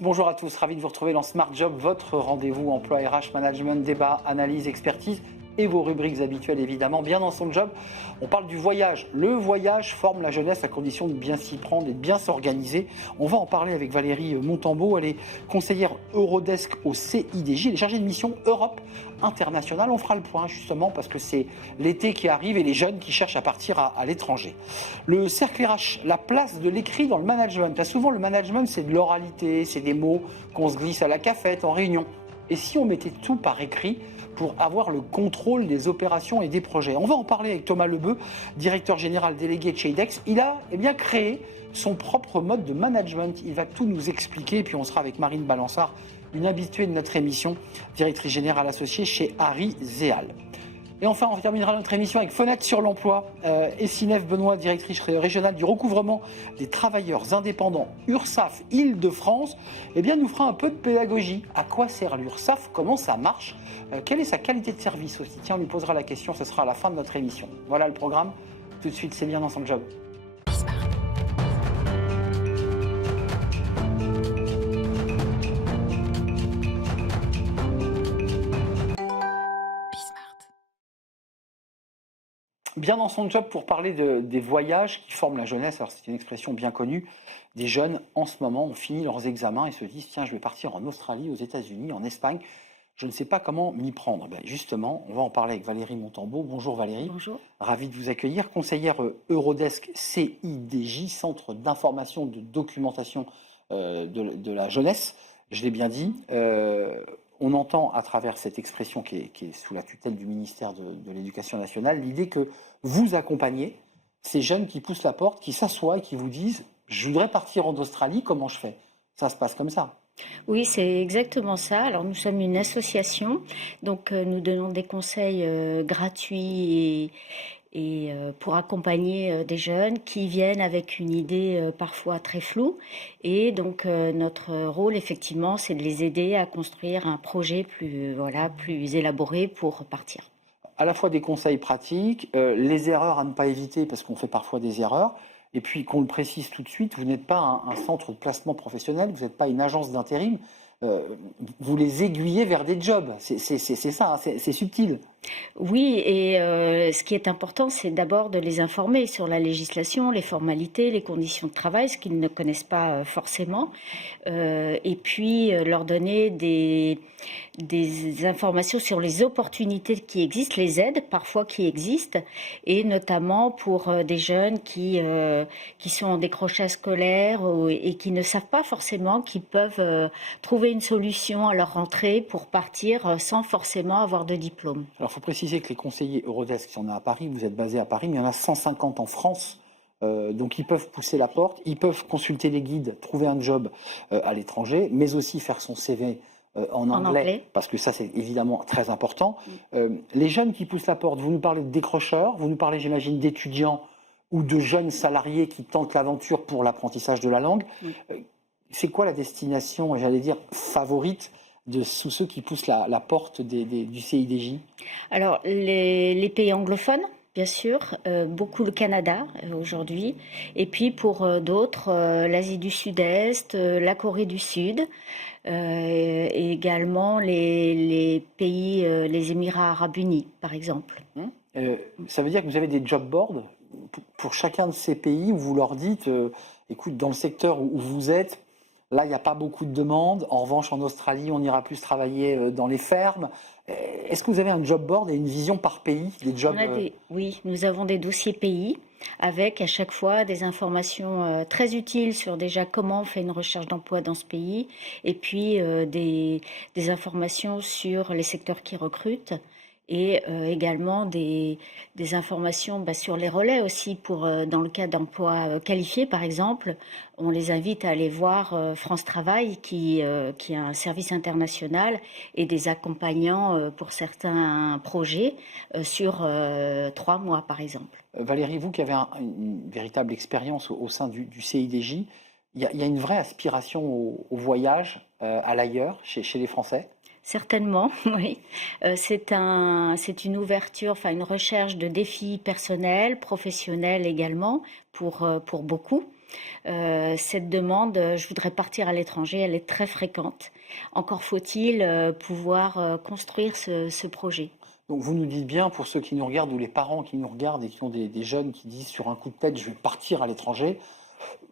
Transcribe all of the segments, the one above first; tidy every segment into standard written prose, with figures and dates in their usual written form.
Bonjour à tous, ravi de vous retrouver dans Smart Job, votre rendez-vous emploi RH, management, débat, analyse, expertise et vos rubriques habituelles évidemment. Bien dans son job, on parle du voyage. Le voyage forme la jeunesse à condition de bien s'y prendre et de bien s'organiser. On va en parler avec Valérie Montambeau, elle est conseillère Eurodesk au CIDJ, elle est chargée de mission Europe internationale. On fera le point justement parce que c'est l'été qui arrive et les jeunes qui cherchent à partir à l'étranger. Le cercle RH, la place de l'écrit dans le management. Là, souvent le management c'est de l'oralité, c'est des mots qu'on se glisse à la cafette, en réunion. Et si on mettait tout par écrit pour avoir le contrôle des opérations et des projets? On va en parler avec Thomas Lebeu, directeur général délégué de chez IDEX. Il a créé son propre mode de management. Il va tout nous expliquer. Et puis on sera avec Marine Balançard, une habituée de notre émission, directrice générale associée chez Harry Zéal. Et enfin, on terminera notre émission avec Fenêtre sur l'emploi. Essinef Benoît, directrice régionale du recouvrement des travailleurs indépendants URSSAF Île-de-France, nous fera un peu de pédagogie. À quoi sert l'URSSAF? Comment ça marche? Quelle est sa qualité de service aussi? Tiens, on lui posera la question, ce sera à la fin de notre émission. Voilà le programme. Tout de suite, c'est bien dans son job. Bien dans son job pour parler des voyages qui forment la jeunesse. Alors c'est une expression bien connue. Des jeunes en ce moment ont fini leurs examens et se disent tiens, je vais partir en Australie, aux États-Unis, en Espagne. Je ne sais pas comment m'y prendre. Justement, on va en parler avec Valérie Montambeau. Bonjour Valérie. Bonjour. Ravi de vous accueillir. Conseillère Eurodesk CIDJ, Centre d'information de documentation de la jeunesse. Je l'ai bien dit. On entend à travers cette expression qui est sous la tutelle du ministère de l'Éducation nationale l'idée que vous accompagnez ces jeunes qui poussent la porte, qui s'assoient et qui vous disent « je voudrais partir en Australie, comment je fais ?» Ça se passe comme ça. Oui, c'est exactement ça. Alors nous sommes une association, donc nous donnons des conseils gratuits et pour accompagner des jeunes qui viennent avec une idée parfois très floue. Et donc notre rôle, effectivement, c'est de les aider à construire un projet plus élaboré pour partir. À la fois des conseils pratiques, les erreurs à ne pas éviter parce qu'on fait parfois des erreurs, et puis qu'on le précise tout de suite, vous n'êtes pas un centre de placement professionnel, vous n'êtes pas une agence d'intérim, vous les aiguillez vers des jobs, c'est ça, hein, c'est subtil. Oui, et ce qui est important, c'est d'abord de les informer sur la législation, les formalités, les conditions de travail, ce qu'ils ne connaissent pas forcément, et puis leur donner des informations sur les opportunités qui existent, les aides parfois qui existent, et notamment pour des jeunes qui sont en décrochage scolaire et qui ne savent pas forcément qu'ils peuvent trouver une solution à leur rentrée pour partir sans forcément avoir de diplôme. Alors, il faut préciser que les conseillers Eurodesk, il y en a à Paris, vous êtes basé à Paris, mais il y en a 150 en France. Donc, ils peuvent pousser la porte, ils peuvent consulter les guides, trouver un job à l'étranger, mais aussi faire son CV en anglais, parce que ça, c'est évidemment très important. Les jeunes qui poussent la porte, vous nous parlez de décrocheurs, vous nous parlez, j'imagine, d'étudiants ou de jeunes salariés qui tentent l'aventure pour l'apprentissage de la langue. C'est quoi la destination, j'allais dire, favorite sous ceux qui poussent la porte du CIDJ? Alors, les pays anglophones, bien sûr, beaucoup le Canada aujourd'hui, et puis pour d'autres, l'Asie du Sud-Est, la Corée du Sud, et également les pays, les Émirats arabes unis, par exemple. Ça veut dire que vous avez des job boards pour chacun de ces pays où vous leur dites, écoute, dans le secteur où vous êtes, là, il n'y a pas beaucoup de demandes. En revanche, en Australie, on ira plus travailler dans les fermes. Est-ce que vous avez un job board et une vision par pays des jobs? Oui, nous avons des dossiers pays avec à chaque fois des informations très utiles sur déjà comment on fait une recherche d'emploi dans ce pays et puis des informations sur les secteurs qui recrutent. Et également des informations sur les relais aussi pour dans le cas d'emplois qualifiés par exemple, on les invite à aller voir France Travail qui a un service international et des accompagnants pour certains projets sur 3 mois par exemple. Valérie, vous qui avez une véritable expérience au sein du CIDJ, il y a une vraie aspiration au voyage, à l'ailleurs, chez les Français? Certainement, oui. C'est une ouverture, une recherche de défis personnels, professionnels également pour beaucoup. Cette demande, je voudrais partir à l'étranger, elle est très fréquente. Encore faut-il pouvoir construire ce projet. Donc vous nous dites bien, pour ceux qui nous regardent ou les parents qui nous regardent et qui ont des jeunes qui disent sur un coup de tête, je vais partir à l'étranger,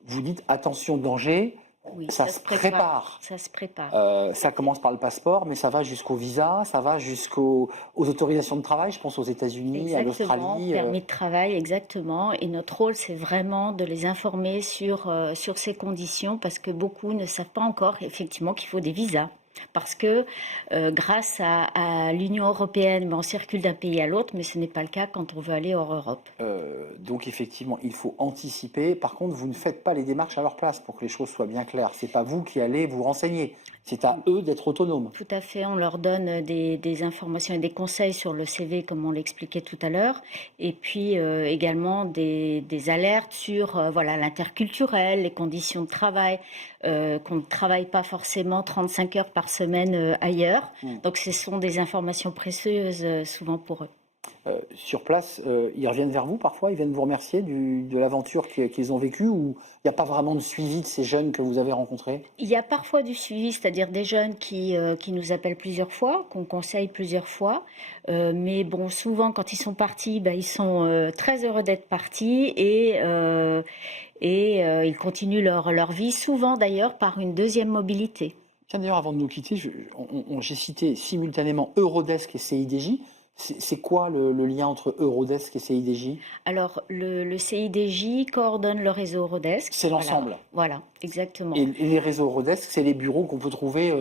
vous dites attention danger, Oui, ça se prépare. Ça se prépare. Ça commence par le passeport, mais ça va jusqu'au visa, ça va aux autorisations de travail, je pense aux États-Unis, à Exactement, l'Australie. permis de travail, exactement. Et notre rôle, c'est vraiment de les informer sur ces conditions parce que beaucoup ne savent pas encore effectivement qu'il faut des visas. Parce que grâce à l'Union européenne, on circule d'un pays à l'autre, mais ce n'est pas le cas quand on veut aller hors Europe. Donc effectivement, il faut anticiper. Par contre, vous ne faites pas les démarches à leur place pour que les choses soient bien claires. C'est pas vous qui allez vous renseigner. C'est à eux d'être autonomes. Tout à fait, on leur donne des informations et des conseils sur le CV, comme on l'expliquait tout à l'heure, et puis également des alertes sur voilà, l'interculturel, les conditions de travail, qu'on ne travaille pas forcément 35 heures par semaine ailleurs. Donc ce sont des informations précieuses souvent pour eux. Sur place, ils reviennent vers vous parfois, ils viennent vous remercier de l'aventure qu'ils ont vécue, ou il n'y a pas vraiment de suivi de ces jeunes que vous avez rencontrés? Il y a parfois du suivi, c'est-à-dire des jeunes qui nous appellent plusieurs fois, qu'on conseille plusieurs fois. Mais bon, souvent, quand ils sont partis, ils sont très heureux d'être partis et ils continuent leur vie, souvent d'ailleurs par une deuxième mobilité. Tiens, d'ailleurs, avant de nous quitter, j'ai cité simultanément Eurodesk et CIDJ. C'est quoi le lien entre Eurodesk et CIDJ? Alors, le CIDJ coordonne le réseau Eurodesk. C'est l'ensemble. Voilà, exactement. Et les réseaux Eurodesk, c'est les bureaux qu'on peut trouver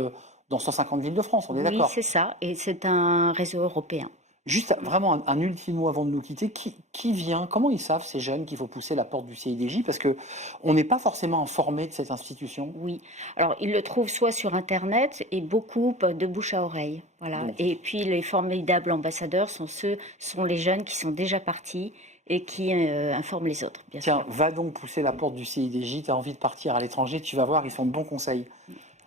dans 150 villes de France, on est d'accord? Oui, c'est ça, et c'est un réseau européen. Juste vraiment un ultime mot avant de nous quitter. Qui vient? Comment ils savent, ces jeunes, qu'il faut pousser la porte du CIDJ? Parce qu'on n'est pas forcément informé de cette institution. Oui, alors ils le trouvent soit sur Internet et beaucoup de bouche à oreille. Voilà. Donc, Et puis les formidables ambassadeurs sont les jeunes qui sont déjà partis et qui informent les autres, bien tiens, sûr. va donc pousser la porte du CIDJ. Tu as envie de partir à l'étranger, tu vas voir, ils sont de bons conseils.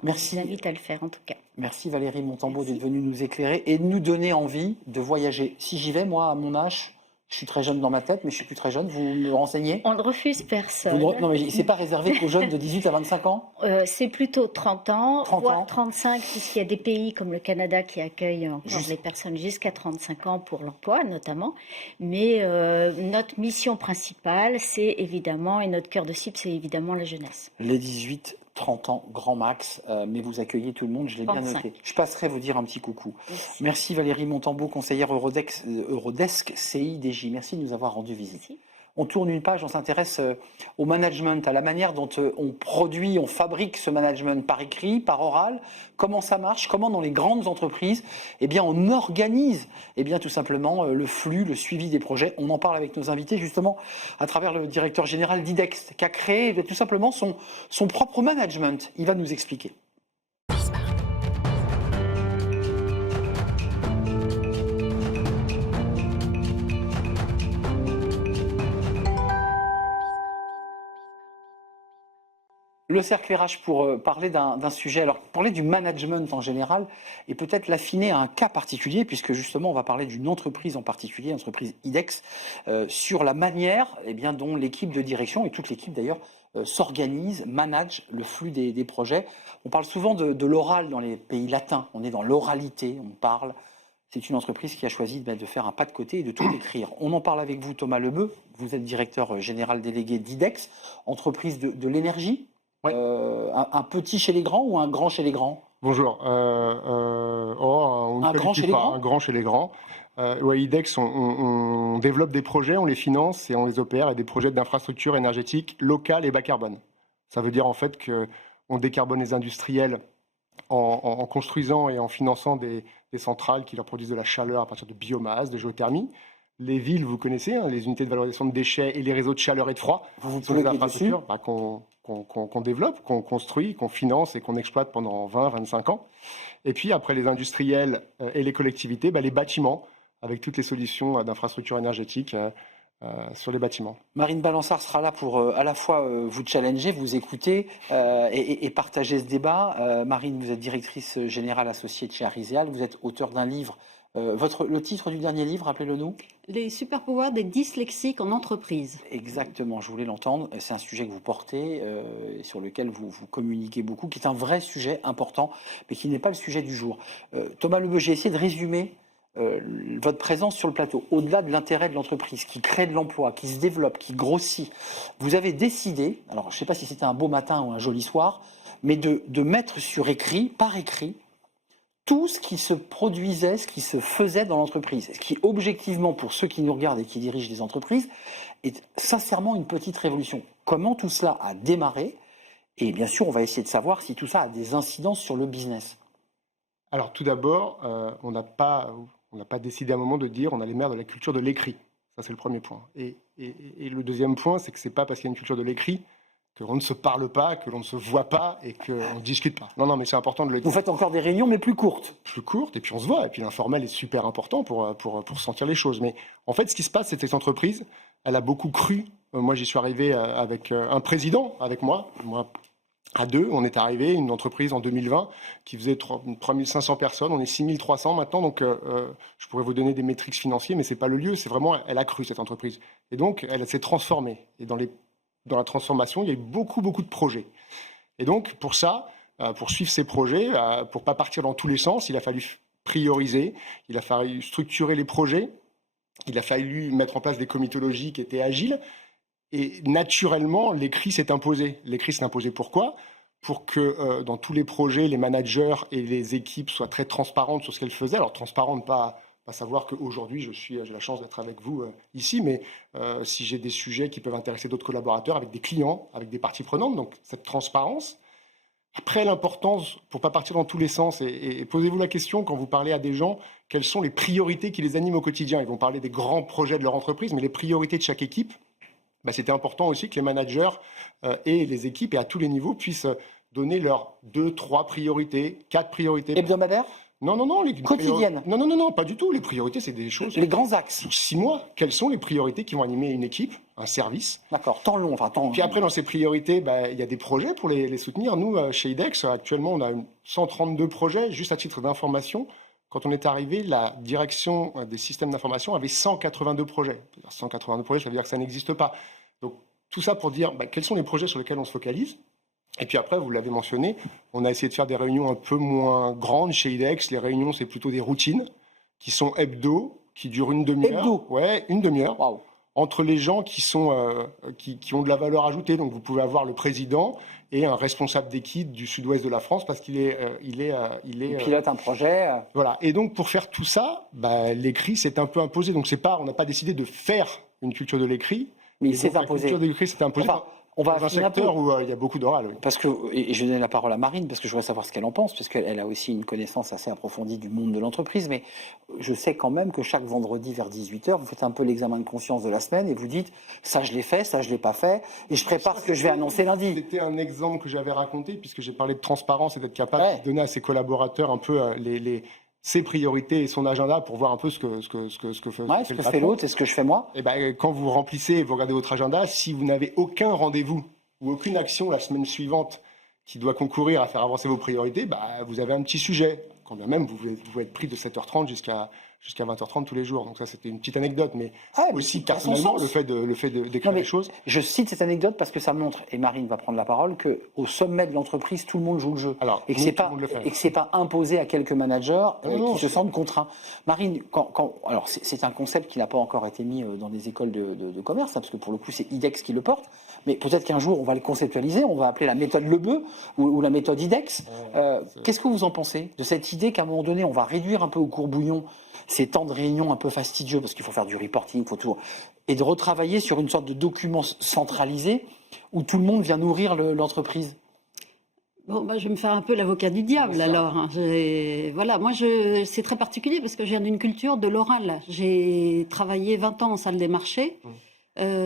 Merci. Je vous invite à le faire en tout cas. Merci Valérie Montambeau Merci. d'être venue nous éclairer et de nous donner envie de voyager. Si j'y vais, moi, à mon âge, je suis très jeune dans ma tête, mais je suis plus très jeune. Vous me renseignez? On ne refuse personne. Non, mais c'est pas réservé qu'aux jeunes de 18 à 25 ans? C'est plutôt 30 ans, 30 voire ans. 35, puisqu'il y a des pays comme le Canada qui accueillent encore Juste. les personnes jusqu'à 35 ans pour l'emploi notamment. Mais notre mission principale, c'est évidemment, et notre cœur de cible, c'est évidemment la jeunesse. Les 18-30 ans, grand max, mais vous accueillez tout le monde, je l'ai bien 35. noté. Je passerai vous dire un petit coucou. Merci. Merci Valérie Montambeau, conseillère Eurodesk CIDJ. Merci de nous avoir rendu visite. Merci. On tourne une page, on s'intéresse au management, à la manière dont on produit, on fabrique ce management par écrit, par oral, comment ça marche, comment dans les grandes entreprises, on organise tout simplement le flux, le suivi des projets. On en parle avec nos invités justement à travers le directeur général d'IDEX qui a créé tout simplement son propre management. Il va nous expliquer. Le cercle RH pour parler d'un sujet, alors parler du management en général et peut-être l'affiner à un cas particulier puisque justement on va parler d'une entreprise en particulier, l'entreprise IDEX, sur la manière dont l'équipe de direction et toute l'équipe d'ailleurs s'organise, manage le flux des projets. On parle souvent de l'oral dans les pays latins, on est dans l'oralité, on parle. C'est une entreprise qui a choisi de faire un pas de côté et de tout écrire. On en parle avec vous Thomas Lebeu, vous êtes directeur général délégué d'IDEX, entreprise de l'énergie. Ouais. Un petit chez les grands ou un grand chez les grands? Bonjour. Un grand chez les grands? Un grand chez les grands. IDEX, on développe des projets, on les finance et on les opère, et des projets d'infrastructures énergétiques locales et bas carbone. Ça veut dire en fait qu'on décarbone les industriels en construisant et en finançant des centrales qui leur produisent de la chaleur à partir de biomasse, de géothermie. Les villes, vous connaissez, les unités de valorisation de déchets et les réseaux de chaleur et de froid. Vous sont des pouvez infrastructures qu'on développe, qu'on construit, qu'on finance et qu'on exploite pendant 20-25 ans. Et puis après les industriels et les collectivités, les bâtiments, avec toutes les solutions d'infrastructures énergétiques sur les bâtiments. Marine Balançard sera là pour à la fois vous challenger, vous écouter et partager ce débat. Marine, vous êtes directrice générale associée de chez Ariséal, vous êtes auteur d'un livre Le titre du dernier livre, rappelez-le nous. Les super pouvoirs des dyslexiques en entreprise. Exactement, je voulais l'entendre. C'est un sujet que vous portez, sur lequel vous communiquez beaucoup, qui est un vrai sujet important, mais qui n'est pas le sujet du jour. Thomas Lebeu, j'ai essayé de résumer votre présence sur le plateau. Au-delà de l'intérêt de l'entreprise, qui crée de l'emploi, qui se développe, qui grossit, vous avez décidé, alors je ne sais pas si c'était un beau matin ou un joli soir, mais de mettre sur écrit, par écrit, tout ce qui se produisait, ce qui se faisait dans l'entreprise. Ce qui, objectivement, pour ceux qui nous regardent et qui dirigent des entreprises, est sincèrement une petite révolution. Comment tout cela a démarré? Et bien sûr, on va essayer de savoir si tout ça a des incidences sur le business. Alors tout d'abord, on n'a pas décidé à un moment de dire on a les maires de la culture de l'écrit. Ça, c'est le premier point. Et le deuxième point, c'est que ce n'est pas parce qu'il y a une culture de l'écrit qu'on ne se parle pas, que l'on ne se voit pas et qu'on ne discute pas. Non, mais c'est important de le dire. Vous faites encore des réunions, mais plus courtes. Plus courtes, et puis on se voit. Et puis l'informel est super important pour sentir les choses. Mais en fait, ce qui se passe, c'est que cette entreprise, elle a beaucoup cru. Moi, j'y suis arrivé avec un président, avec moi à deux. On est arrivé, une entreprise en 2020 qui faisait 3500 personnes. On est 6300 maintenant. Donc, je pourrais vous donner des métriques financiers, mais ce n'est pas le lieu. C'est vraiment, elle a cru, cette entreprise. Et donc, elle s'est transformée. Et dans la transformation, il y a eu beaucoup de projets. Et donc, pour ça, pour suivre ces projets, pour ne pas partir dans tous les sens, il a fallu prioriser, il a fallu structurer les projets, il a fallu mettre en place des comitologies qui étaient agiles. Et naturellement, l'écrit s'est imposé. L'écrit s'est imposé pourquoi ? Pour que dans tous les projets, les managers et les équipes soient très transparentes sur ce qu'elles faisaient. Alors, transparentes, pas savoir qu'aujourd'hui, j'ai la chance d'être avec vous ici, mais si j'ai des sujets qui peuvent intéresser d'autres collaborateurs, avec des clients, avec des parties prenantes, donc cette transparence. Après, l'importance, pour ne pas partir dans tous les sens, et posez-vous la question quand vous parlez à des gens, quelles sont les priorités qui les animent au quotidien ? Ils vont parler des grands projets de leur entreprise, mais les priorités de chaque équipe, c'était important aussi que les managers et les équipes, et à tous les niveaux, puissent donner leurs 2, 3 priorités, 4 priorités. Hebdomadaires ? Non. Quotidiennes ? Non, pas du tout. Les priorités, c'est des choses... Les grands axes ? 6 mois. Quelles sont les priorités qui vont animer une équipe, un service ? D'accord, temps long, enfin temps... Puis après, dans ces priorités, il y a des projets pour les soutenir. Nous, chez IDEX, actuellement, on a 132 projets, juste à titre d'information. Quand on est arrivé, la direction des systèmes d'information avait 182 projets. 182 projets, ça veut dire que ça n'existe pas. Donc, tout ça pour dire quels sont les projets sur lesquels on se focalise. Et puis après, vous l'avez mentionné, on a essayé de faire des réunions un peu moins grandes chez IDEX. Les réunions, c'est plutôt des routines qui sont hebdo, qui durent une demi-heure. Hebdo ? Ouais, une demi-heure. Waouh. Entre les gens qui ont de la valeur ajoutée. Donc, vous pouvez avoir le président et un responsable d'équipe du sud-ouest de la France parce qu'il Il pilote un projet. Voilà. Et donc, pour faire tout ça, l'écrit s'est un peu imposé. Donc, on n'a pas décidé de faire une culture de l'écrit. Mais il s'est imposé. La culture de l'écrit s'est imposée. Enfin, on va dans un secteur où il y a beaucoup d'oral. Oui. Parce que, et je vais donner la parole à Marine, parce que je voudrais savoir ce qu'elle en pense, parce qu'elle a aussi une connaissance assez approfondie du monde de l'entreprise, mais je sais quand même que chaque vendredi vers 18h, vous faites un peu l'examen de conscience de la semaine et vous dites, ça je l'ai fait, ça je l'ai pas fait, et je prépare ce que je vais annoncer lundi. C'était un exemple que j'avais raconté, puisque j'ai parlé de transparence et d'être capable de donner à ses collaborateurs un peu ses priorités et son agenda pour voir un peu ce que fait l'autre et ce que je fais moi. Et quand vous remplissez, vous regardez votre agenda, si vous n'avez aucun rendez-vous ou aucune action la semaine suivante qui doit concourir à faire avancer vos priorités, vous avez un petit sujet. Quand bien même, vous pouvez être pris de 7h30 jusqu'à 20h30 tous les jours. Donc ça, c'était une petite anecdote, mais aussi personnellement, le fait d'écrire les choses. Je cite cette anecdote parce que ça montre, et Marine va prendre la parole, qu'au sommet de l'entreprise, tout le monde joue le jeu. Alors, et que c'est pas imposé à quelques managers qui se sentent contraints. Marine, alors c'est un concept qui n'a pas encore été mis dans des écoles de commerce, parce que pour le coup, c'est IDEX qui le porte. Mais peut-être qu'un jour, on va le conceptualiser, on va appeler la méthode Lebeu ou la méthode IDEX. Qu'est-ce que vous en pensez de cette idée qu'à un moment donné, on va réduire un peu au courbouillon ces temps de réunion un peu fastidieux, parce qu'il faut faire du reporting, et de retravailler sur une sorte de document centralisé où tout le monde vient nourrir l'entreprise? Bon, je vais me faire un peu l'avocat du diable alors. Voilà, moi c'est très particulier parce que je viens d'une culture de l'oral. J'ai travaillé 20 ans en salle des marchés.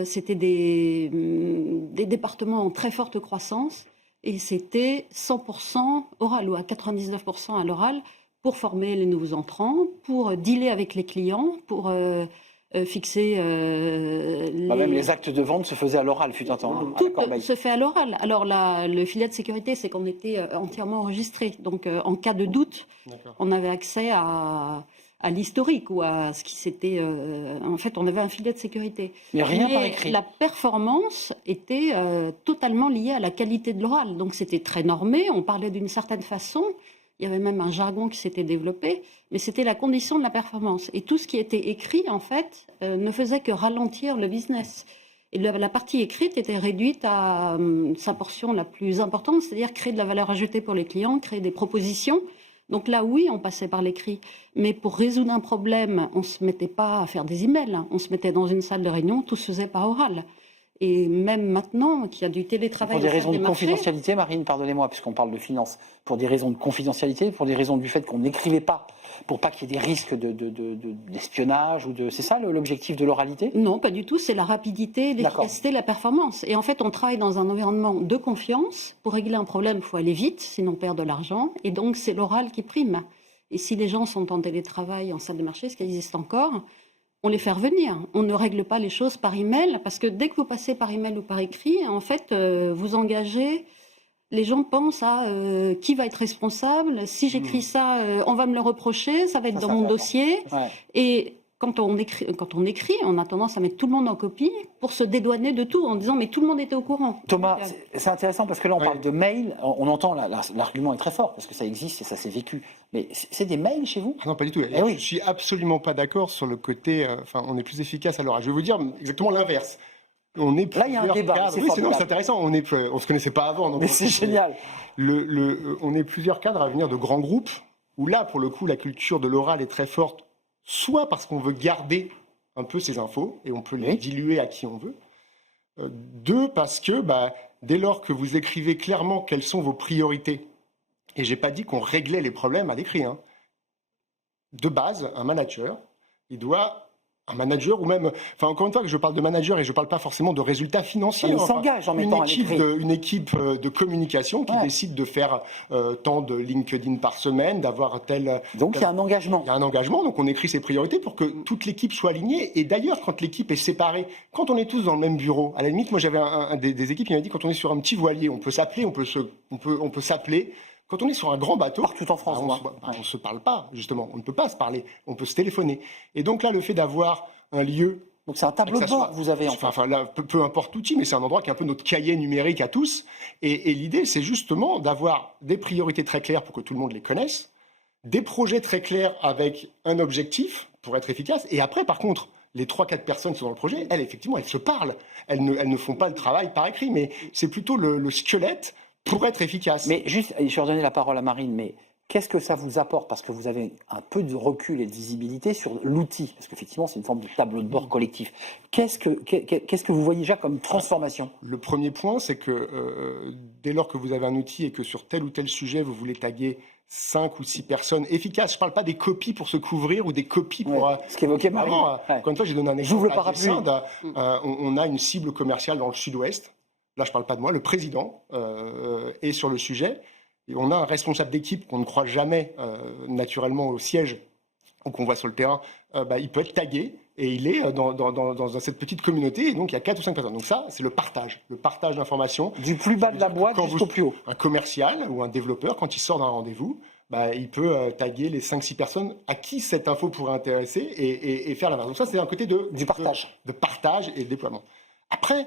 C'était des départements en très forte croissance et c'était 100% oral ou à 99% à l'oral pour former les nouveaux entrants, pour dealer avec les clients, pour fixer... Même les actes de vente se faisaient à l'oral, fut un temps. Tout se fait à l'oral. Alors le filet de sécurité, c'est qu'on était entièrement enregistré. Donc en cas de doute, on avait accès à à l'historique ou à ce qui s'était... en fait, on avait un filet de sécurité. Mais rien par écrit. La performance était totalement liée à la qualité de l'oral. Donc c'était très normé, on parlait d'une certaine façon, il y avait même un jargon qui s'était développé, mais c'était la condition de la performance. Et tout ce qui était écrit, en fait, ne faisait que ralentir le business. Et la partie écrite était réduite à sa portion la plus importante, c'est-à-dire créer de la valeur ajoutée pour les clients, créer des propositions. Donc là, oui, on passait par l'écrit. Mais pour résoudre un problème, on ne se mettait pas à faire des emails. On se mettait dans une salle de réunion, tout se faisait par oral. Et même maintenant, qu'il y a du télétravail... Pour des raisons de confidentialité, Marine, pardonnez-moi, puisqu'on parle de finances, pour des raisons de confidentialité, pour des raisons du fait qu'on n'écrivait pas, pour pas qu'il y ait des risques d'espionnage ou de... C'est ça l'objectif de l'oralité? Non, pas du tout. C'est la rapidité, l'efficacité, la performance. Et en fait, on travaille dans un environnement de confiance. Pour régler un problème, il faut aller vite, sinon on perd de l'argent. Et donc, c'est l'oral qui prime. Et si les gens sont en télétravail, en salle de marché, ce qui existe encore, on les fait revenir. On ne règle pas les choses par email, parce que dès que vous passez par email ou par écrit, en fait, vous engagez... Les gens pensent à qui va être responsable. Si j'écris ça, on va me le reprocher, ça va être dans mon dossier. Ouais. Et quand on écrit, on a tendance à mettre tout le monde en copie pour se dédouaner de tout en disant mais tout le monde était au courant. Thomas, c'est intéressant parce que là on parle de mail, on entend, l'argument est très fort parce que ça existe et ça s'est vécu. Mais c'est des mails chez vous? Non, pas du tout. Oui. Je suis absolument pas d'accord sur le côté, on est plus efficace à l'oral. Je vais vous dire exactement l'inverse. Là, il y a un débat. Oui, c'est intéressant. On se connaissait pas avant. Donc mais c'est génial. On est plusieurs cadres à venir de grands groupes où là, pour le coup, la culture de l'oral est très forte, soit parce qu'on veut garder un peu ces infos et on peut les diluer à qui on veut. Deux, parce que dès lors que vous écrivez clairement quelles sont vos priorités, et j'ai pas dit qu'on réglait les problèmes à l'écrit, de base, un manager, un manager ou même, encore une fois que je parle de manager et je parle pas forcément de résultats financiers. Il s'engage en mettant une équipe de communication qui décide de faire tant de LinkedIn par semaine, d'avoir tel... Donc il y a un engagement. Il y a un engagement, donc on écrit ses priorités pour que toute l'équipe soit alignée. Et d'ailleurs, quand l'équipe est séparée, quand on est tous dans le même bureau, à la limite, moi j'avais des équipes qui m'avaient dit quand on est sur un petit voilier, on peut s'appeler, on peut s'appeler. Quand on est sur un grand bateau, partout en France, on ne se parle pas, justement. On ne peut pas se parler. On peut se téléphoner. Et donc là, le fait d'avoir un lieu... Donc c'est un tableau de bord que vous avez, là, peu importe l'outil, mais c'est un endroit qui est un peu notre cahier numérique à tous. Et l'idée, c'est justement d'avoir des priorités très claires pour que tout le monde les connaisse, des projets très clairs avec un objectif pour être efficace. Et après, par contre, les 3-4 personnes qui sont dans le projet, elles, effectivement, elles se parlent. Elles ne font pas le travail par écrit, mais c'est plutôt le squelette pour être efficace. Mais juste, je vais redonner la parole à Marine, mais qu'est-ce que ça vous apporte? Parce que vous avez un peu de recul et de visibilité sur l'outil, parce qu'effectivement, c'est une forme de tableau de bord collectif. Qu'est-ce que vous voyez déjà comme transformation? Le premier point, c'est que dès lors que vous avez un outil et que sur tel ou tel sujet, vous voulez taguer 5 ou 6 personnes efficaces, je ne parle pas des copies pour se couvrir ou des copies pour... ce qu'évoquait Marine. Encore une fois, j'ai donné un exemple. J'ouvre le parapluie. On a une cible commerciale dans le sud-ouest. Là, je ne parle pas de moi, le président est sur le sujet. Et on a un responsable d'équipe qu'on ne croit jamais naturellement au siège ou qu'on voit sur le terrain. Il peut être tagué et il est dans cette petite communauté. Et donc, il y a 4 ou 5 personnes. Donc ça, c'est le partage d'informations. Du plus bas de la boîte jusqu'au plus haut. Un commercial ou un développeur, quand il sort d'un rendez-vous, il peut taguer les 5-6 personnes à qui cette info pourrait intéresser et faire l'inverse. Donc ça, c'est un côté du partage. De partage et de déploiement. Après...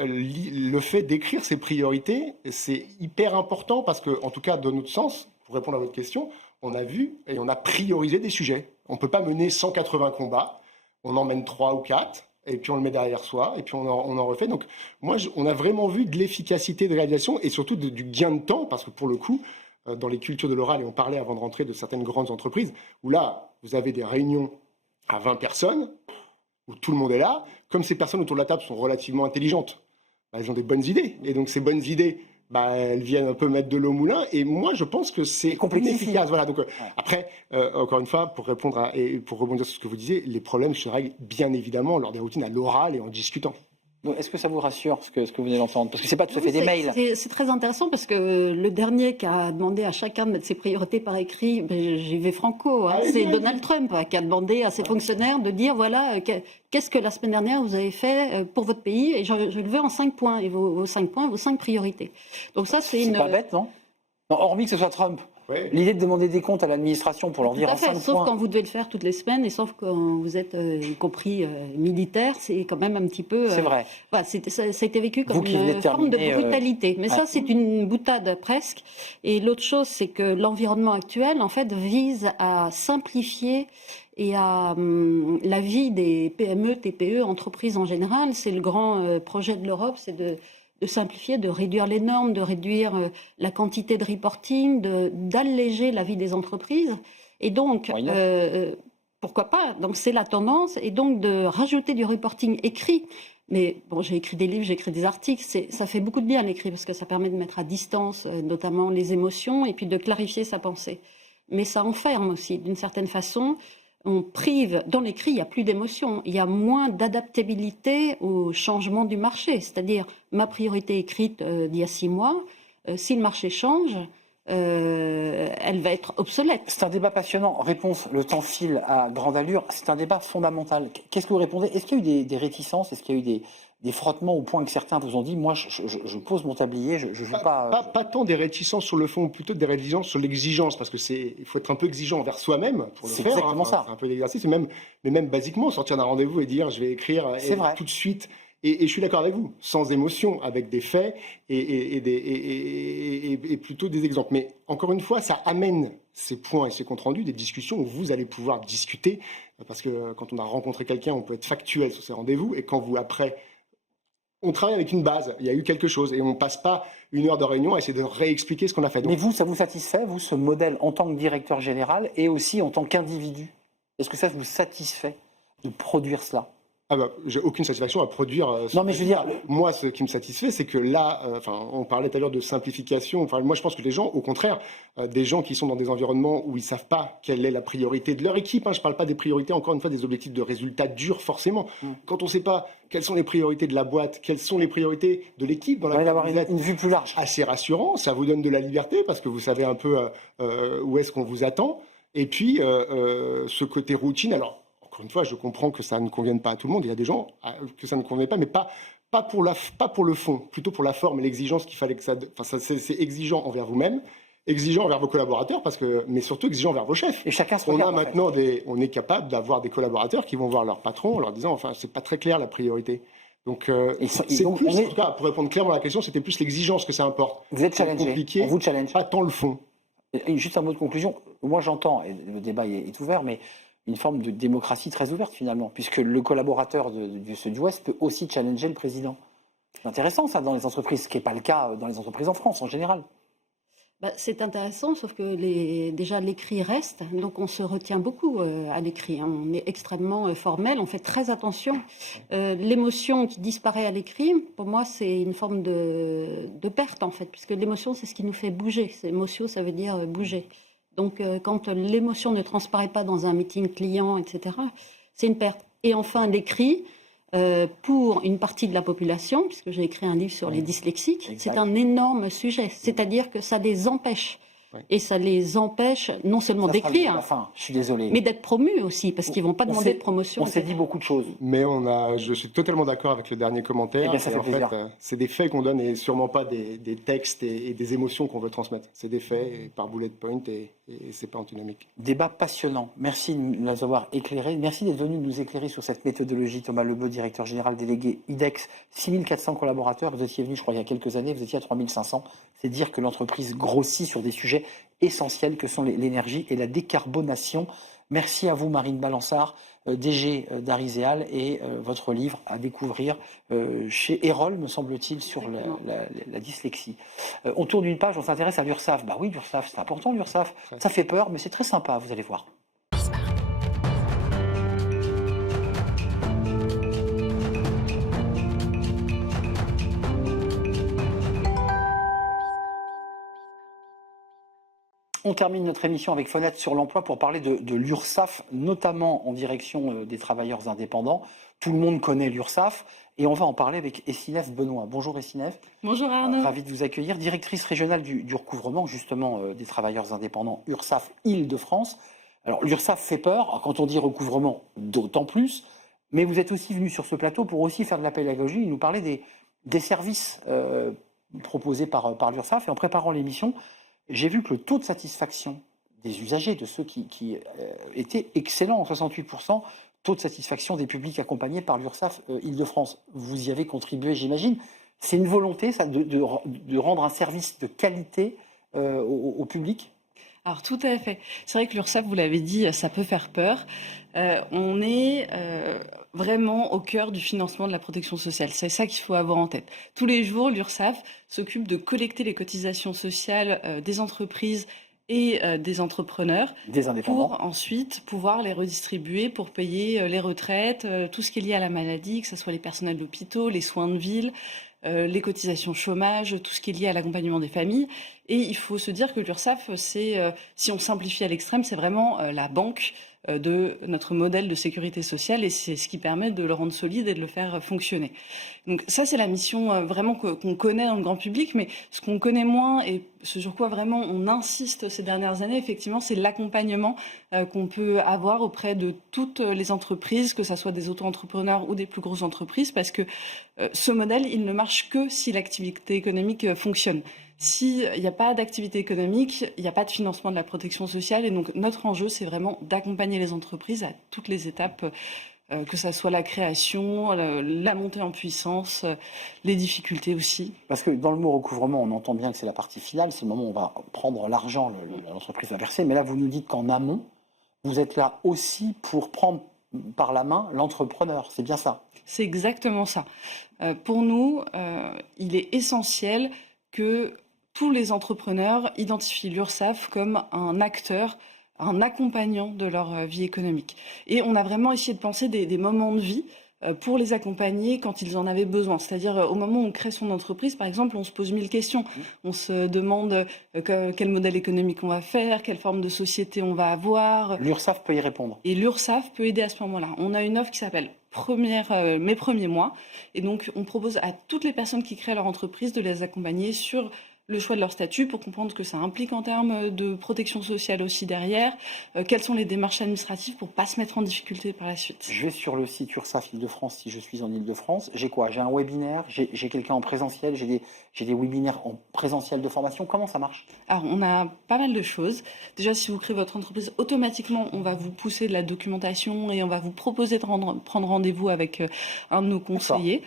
le fait d'écrire ses priorités, c'est hyper important parce que, en tout cas, de notre sens, pour répondre à votre question, on a vu et on a priorisé des sujets. On ne peut pas mener 180 combats, on en mène 3 ou 4, et puis on le met derrière soi, et puis on en refait. Donc, on a vraiment vu de l'efficacité de réalisation et surtout du gain de temps, parce que pour le coup, dans les cultures de l'oral, et on parlait avant de rentrer de certaines grandes entreprises, où là, vous avez des réunions à 20 personnes, où tout le monde est là, comme ces personnes autour de la table sont relativement intelligentes, elles ont des bonnes idées. Et donc ces bonnes idées, elles viennent un peu mettre de l'eau au moulin. Et moi, je pense que c'est inefficace. Voilà. Donc après, encore une fois, pour répondre et pour rebondir sur ce que vous disiez, les problèmes se règlent bien évidemment lors des routines à l'oral et en discutant. Est-ce que ça vous rassure ce que vous venez d'entendre? Parce que ce n'est pas tout à fait des mails. C'est très intéressant parce que le dernier qui a demandé à chacun de mettre ses priorités par écrit, j'y vais franco, c'est Donald Trump qui a demandé à ses fonctionnaires de dire voilà, qu'est-ce que la semaine dernière vous avez fait pour votre pays, et je le veux en 5 points, et vos 5 points, vos 5 priorités. Donc ça, c'est pas bête, non? Hormis que ce soit Trump. Ouais. L'idée de demander des comptes à l'administration pour leur Tout dire à en fait, 5 sauf points. quand vous devez le faire toutes les semaines et sauf quand vous êtes, y compris militaire, c'est quand même un petit peu... C'est vrai. Voilà, ça a été vécu Vous comme qui venez de une forme de terminer, brutalité. Mais ouais. ça, c'est une boutade presque. Et l'autre chose, c'est que l'environnement actuel, en fait, vise à simplifier et à la vie des PME, TPE, entreprises en général. C'est le grand projet de l'Europe, c'est de simplifier, de réduire les normes, de réduire la quantité de reporting, d'alléger la vie des entreprises. Et donc, Why not? pourquoi pas? Donc, c'est la tendance. Et donc, de rajouter du reporting écrit. Mais bon, j'ai écrit des livres, j'ai écrit des articles. Ça fait beaucoup de bien l'écrit parce que ça permet de mettre à distance notamment les émotions et puis de clarifier sa pensée. Mais ça enferme aussi, d'une certaine façon. On prive, dans l'écrit, il n'y a plus d'émotion, il y a moins d'adaptabilité au changement du marché. C'est-à-dire, ma priorité écrite d'il y a 6 mois, si le marché change, elle va être obsolète. C'est un débat passionnant. Réponse, le temps file à grande allure. C'est un débat fondamental. Qu'est-ce que vous répondez? Est-ce qu'il y a eu des réticences? Est-ce qu'il y a eu des frottements au point que certains vous ont dit, moi, je pose mon tablier, je joue pas... Pas tant des réticences sur le fond, plutôt des réticences sur l'exigence, parce que il faut être un peu exigeant envers soi-même pour le C'est faire. exactement ça. C'est un peu d'exercice, mais même basiquement, sortir d'un rendez-vous et dire je vais écrire C'est vrai. tout de suite. Et je suis d'accord avec vous, sans émotion, avec des faits et plutôt des exemples. Mais encore une fois, ça amène ces points et ces comptes rendus, des discussions où vous allez pouvoir discuter, parce que quand on a rencontré quelqu'un, on peut être factuel sur ces rendez-vous, et quand vous, après, on travaille avec une base, il y a eu quelque chose, et on ne passe pas 1 heure de réunion à essayer de réexpliquer ce qu'on a fait. Donc, Mais vous, ça vous satisfait, vous, ce modèle en tant que directeur général et aussi en tant qu'individu? Est-ce que ça vous satisfait de produire cela? ah bah, j'ai aucune satisfaction à produire. Non, mais je veux dire, moi, ce qui me satisfait, c'est que là, on parlait tout à l'heure de simplification. Enfin, moi, je pense que les gens, au contraire, des gens qui sont dans des environnements où ils savent pas quelle est la priorité de leur équipe. Je parle pas des priorités, encore une fois, des objectifs de résultats durs, forcément. Quand on sait pas quelles sont les priorités de la boîte, quelles sont les priorités de l'équipe dans il va y laquelle avoir vous êtes, une vue plus large. assez rassurant. Ça vous donne de la liberté parce que vous savez un peu où est-ce qu'on vous attend. Et puis, ce côté routine. Alors, encore une fois, je comprends que ça ne convienne pas à tout le monde. Il y a des gens que ça ne convient pas, mais pas pour le fond, plutôt pour la forme et l'exigence qu'il fallait que ça. Enfin, c'est exigeant envers vous-même, exigeant envers vos collaborateurs, mais surtout exigeant envers vos chefs. Et chacun se On a regarde, en fait. maintenant on est capable d'avoir des collaborateurs qui vont voir leur patron en leur disant, enfin, c'est pas très clair la priorité. Donc, c'est donc, plus, on est- en tout cas, pour répondre clairement à la question, c'était plus l'exigence que ça importe. Vous êtes C'est challengé, compliqué, on vous challenge. pas tant le fond. Et juste un mot de conclusion. Moi, j'entends, et le débat est ouvert, mais une forme de démocratie très ouverte finalement, puisque le collaborateur du Sud-Ouest peut aussi challenger le président. C'est intéressant ça dans les entreprises, ce qui n'est pas le cas dans les entreprises en France en général. Bah, c'est intéressant, sauf que déjà l'écrit reste, donc on se retient beaucoup à l'écrit. On est extrêmement formel, on fait très attention. L'émotion qui disparaît à l'écrit, pour moi, c'est une forme de perte en fait, puisque l'émotion, c'est ce qui nous fait bouger. Émotion, ça veut dire bouger. Donc quand l'émotion ne transparaît pas dans un meeting client, etc., c'est une perte. Et enfin, l'écrit, pour une partie de la population, puisque j'ai écrit un livre sur les dyslexiques, Exact. c'est un énorme sujet. C'est-à-dire que ça les empêche. Ouais. Et ça les empêche non seulement Ça sera d'écrire, Enfin, je suis désolé. mais d'être promus aussi, parce qu'ils ne vont pas On demander s'est- de promotion. On s'est etc. dit beaucoup de choses. Mais je suis totalement d'accord avec le dernier commentaire. Eh bien, ça Et fait en plaisir. fait, c'est des faits qu'on donne et sûrement pas des textes et des émotions qu'on veut transmettre. C'est des faits et par bullet point et c'est pas antinomique. Débat passionnant. Merci de nous avoir éclairés. Merci d'être venu nous éclairer sur cette méthodologie. Thomas Lebeu, directeur général délégué IDEX, 6400 collaborateurs. Vous étiez venu, je crois, il y a quelques années, vous étiez à 3500. C'est dire que l'entreprise grossit sur des sujets essentiels que sont l'énergie et la décarbonation. Merci à vous, Marine Balançard, DG d'Ariséal, et votre livre à découvrir chez Erol, me semble-t-il, sur la dyslexie. On tourne une page, on s'intéresse à l'URSSAF. Bah oui, l'URSSAF, c'est important, l'URSSAF. Ça fait peur, mais c'est très sympa, vous allez voir. On termine notre émission avec Fenêtre sur l'emploi pour parler de l'URSSAF, notamment en direction des travailleurs indépendants. Tout le monde connaît l'URSSAF et on va en parler avec Essinef Benoît. Bonjour Essinef. Bonjour Arnaud. Ravi de vous accueillir. Directrice régionale du recouvrement justement des travailleurs indépendants URSSAF Île-de-France. Alors l'URSSAF fait peur, alors, quand on dit recouvrement d'autant plus, mais vous êtes aussi venu sur ce plateau pour aussi faire de la pédagogie et nous parler des services proposés par l'URSSAF. Et en préparant l'émission, J'ai vu que le taux de satisfaction des usagers, de ceux qui étaient excellent, 68%, taux de satisfaction des publics accompagnés par l'URSSAF Île-de-France. Vous y avez contribué, j'imagine. C'est une volonté, ça, de rendre un service de qualité au public? Alors tout à fait. C'est vrai que l'URSSAF, vous l'avez dit, ça peut faire peur. On est vraiment au cœur du financement de la protection sociale. C'est ça qu'il faut avoir en tête. Tous les jours, l'URSSAF s'occupe de collecter les cotisations sociales des entreprises et des entrepreneurs Des indépendants. pour ensuite pouvoir les redistribuer pour payer les retraites, tout ce qui est lié à la maladie, que ce soit les personnels d'hôpitaux, les soins de ville, les cotisations chômage, tout ce qui est lié à l'accompagnement des familles. Et il faut se dire que l'URSSAF, si on simplifie à l'extrême, c'est vraiment la banque de notre modèle de sécurité sociale et c'est ce qui permet de le rendre solide et de le faire fonctionner. Donc ça, c'est la mission vraiment qu'on connaît dans le grand public, mais ce qu'on connaît moins et ce sur quoi vraiment on insiste ces dernières années, effectivement, c'est l'accompagnement qu'on peut avoir auprès de toutes les entreprises, que ce soit des auto-entrepreneurs ou des plus grosses entreprises, parce que ce modèle, il ne marche que si l'activité économique fonctionne. S'il n'y a pas d'activité économique, il n'y a pas de financement de la protection sociale. Et donc, notre enjeu, c'est vraiment d'accompagner les entreprises à toutes les étapes, que ça soit la création, la montée en puissance, les difficultés aussi. Parce que dans le mot recouvrement, on entend bien que c'est la partie finale, c'est le moment où on va prendre l'argent, l'entreprise va verser. Mais là, vous nous dites qu'en amont, vous êtes là aussi pour prendre par la main l'entrepreneur. C'est bien ça? C'est exactement ça. Pour nous, il est essentiel que tous les entrepreneurs identifient l'URSSAF comme un acteur, un accompagnant de leur vie économique. Et on a vraiment essayé de penser des moments de vie pour les accompagner quand ils en avaient besoin. C'est-à-dire au moment où on crée son entreprise, par exemple, on se pose 1000 questions. On se demande quel modèle économique on va faire, quelle forme de société on va avoir. L'URSSAF peut y répondre. Et l'URSSAF peut aider à ce moment-là. On a une offre qui s'appelle Mes premiers mois. Et donc, on propose à toutes les personnes qui créent leur entreprise de les accompagner sur le choix de leur statut pour comprendre ce que ça implique en termes de protection sociale aussi derrière, quelles sont les démarches administratives pour ne pas se mettre en difficulté par la suite. Je vais sur le site URSSAF Île-de-France si je suis en Île-de-France. J'ai quoi? J'ai un webinaire, j'ai quelqu'un en présentiel, j'ai des webinaires en présentiel de formation. Comment ça marche? Alors, on a pas mal de choses. Déjà, si vous créez votre entreprise, automatiquement, on va vous pousser de la documentation et on va vous proposer de prendre rendez-vous avec un de nos conseillers.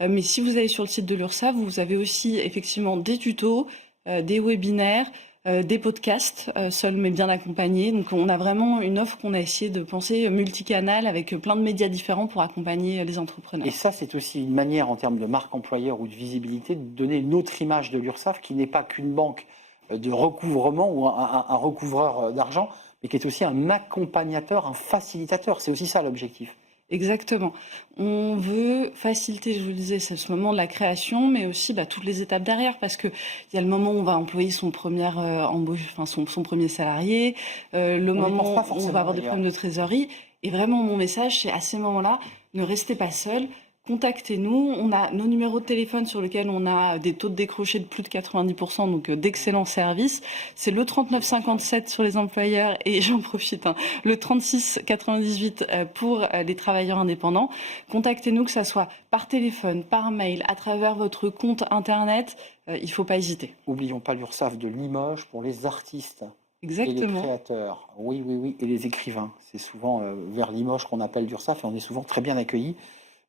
Mais si vous allez sur le site de l'URSSAF, vous avez aussi effectivement des tutos, des webinaires, des podcasts, seuls mais bien accompagnés. Donc on a vraiment une offre qu'on a essayé de penser multicanal avec plein de médias différents pour accompagner les entrepreneurs. Et ça, c'est aussi une manière en termes de marque employeur ou de visibilité de donner une autre image de l'URSSAF qui n'est pas qu'une banque de recouvrement ou un recouvreur d'argent, mais qui est aussi un accompagnateur, un facilitateur. C'est aussi ça l'objectif. Exactement. On veut faciliter, je vous le disais, ce moment de la création, mais aussi toutes les étapes derrière, parce que il y a le moment où on va employer son premier embauche, enfin son premier salarié, le moment où on va avoir des problèmes de trésorerie. Et vraiment, mon message, c'est à ces moments-là, ne restez pas seul. Contactez-nous, on a nos numéros de téléphone sur lesquels on a des taux de décroché de plus de 90%, donc d'excellents services. C'est le 3957 sur les employeurs et j'en profite, le 3698 pour les travailleurs indépendants. Contactez-nous, que ça soit par téléphone, par mail, à travers votre compte internet, il ne faut pas hésiter. N'oublions pas l'URSSAF de Limoges pour les artistes. Exactement. Et les créateurs, oui, et les écrivains. C'est souvent vers Limoges qu'on appelle l'URSSAF et on est souvent très bien accueillis.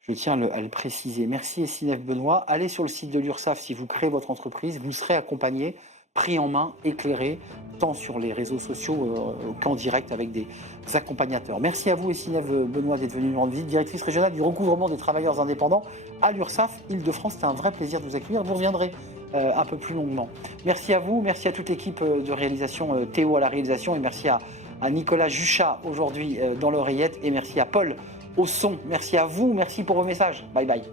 Je tiens à le préciser. Merci Essinef Benoît. Allez sur le site de l'URSSAF si vous créez votre entreprise. Vous serez accompagné, pris en main, éclairé, tant sur les réseaux sociaux qu'en direct avec des accompagnateurs. Merci à vous Essinef Benoît d'être venu nous rendre visite, directrice régionale du recouvrement des travailleurs indépendants à l'URSSAF Île-de-France. C'était un vrai plaisir de vous accueillir. Vous reviendrez un peu plus longuement. Merci à vous, merci à toute l'équipe de réalisation, Théo à la réalisation, et merci à Nicolas Juchat aujourd'hui dans l'oreillette, et merci à Paul au son. Merci à vous, merci pour vos messages. Bye bye.